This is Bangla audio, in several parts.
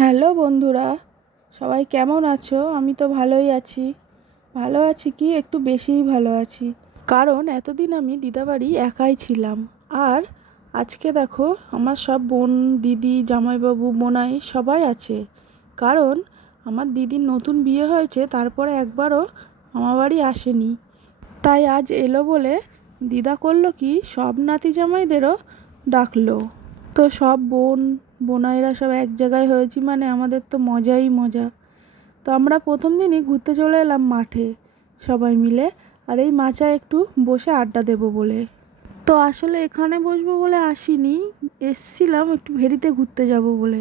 হ্যালো বন্ধুরা, সবাই কেমন আছো? আমি তো ভালোই আছি। ভালো আছি কি, একটু বেশিই ভালো আছি। কারণ এতদিন আমি দিদাবাড়ি একাই ছিলাম। আর আজকে দেখো আমার সব বোন, দিদি, জামাইবাবু, বোনাই সবাই আছে। কারণ আমার দিদির নতুন বিয়ে হয়েছে, তারপরে একবারও মামাবাড়ি আসেনি। তাই আজ এলো বলে দিদা করলো কি, সব নাতি জামাইদেরও ডাকলো। তো সব বোনাইরা সব এক জায়গায় হয়েছি মানে আমাদের তো মজাই মজা। তো আমরা প্রথম দিনই ঘুরতে চলে এলাম মাঠে সবাই মিলে, আর এই মাচায় একটু বসে আড্ডা দেবো বলে। তো আসলে এখানে বসবো বলে আসিনি, এসছিলাম একটু ভেরিতে ঘুরতে যাব বলে।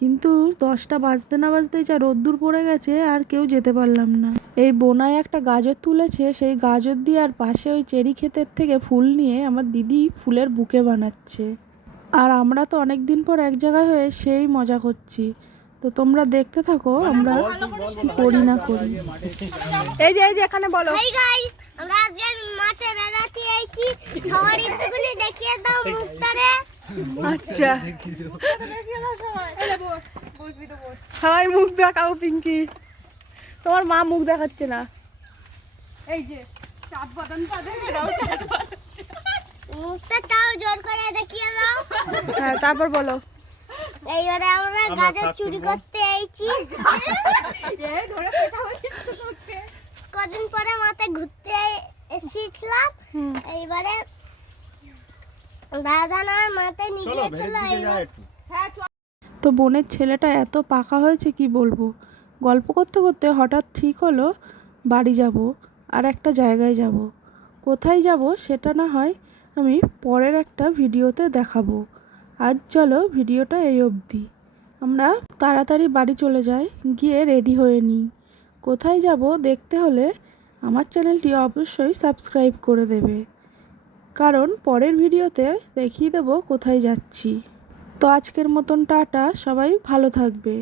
কিন্তু 10টা বাজতে না বাজতেই যা রোদ্দুর পড়ে গেছে, আর কেউ যেতে পারলাম না। এই বোনায় একটা গাজর তুলেছে, সেই গাজর দিয়ে আর পাশে ওই চেরি ক্ষেতের থেকে ফুল নিয়ে আমার দিদি ফুলের বুকে বানাচ্ছে। আর আমরা তো অনেক দিন পর এক জায়গায় হয়ে সেই মজা করছি। তো তোমরা দেখতে থাকো আমরা কি করি না করি। এই যে এখানে বলো। হাই গাইস, আমরা আজকে মাঠে বেড়াতে আইছি। সবার একটুখানি দেখিয়ে দাও মুখটারে। আচ্ছা, সবাই মুখ দেখাও। পিঙ্কি, তোমার মা মুখ দেখাচ্ছে না। এই যে চাঁদ বাদান পাবে, মুখটা তাও জোর করে দেখিয়ে দাও। হ্যাঁ, তারপর বলো। এইবারে আমরা গাজর চুরি করতে আইছি। কদিন পরে মাঠে ঘুরতে এসেছিলাম। এইবারে দাদানার মাঠে নিয়ে গিয়েছিল। তো বোনের ছেলেটা এত পাকা হয়েছে কি বলবো। গল্প করতে করতে হঠাৎ ঠিক হলো বাড়ি যাব, আর একটা জায়গায় যাব। কোথায় যাব সেটা না হয় আমি পরের একটা ভিডিওতে দেখাবো। আজ চলো ভিডিওটা এই অবধি। আমরা তাড়াতাড়ি বাড়ি চলে যাই, গিয়ে রেডি হয়ে নিই। কোথায় যাব দেখতে হলে আমার চ্যানেলটি অবশ্যই সাবস্ক্রাইব করে দেবে, কারণ পরের ভিডিওতে দেখিয়ে দেবো কোথায় যাচ্ছি। তো আজকের মতন টাটা, সবাই ভালো থাকবে।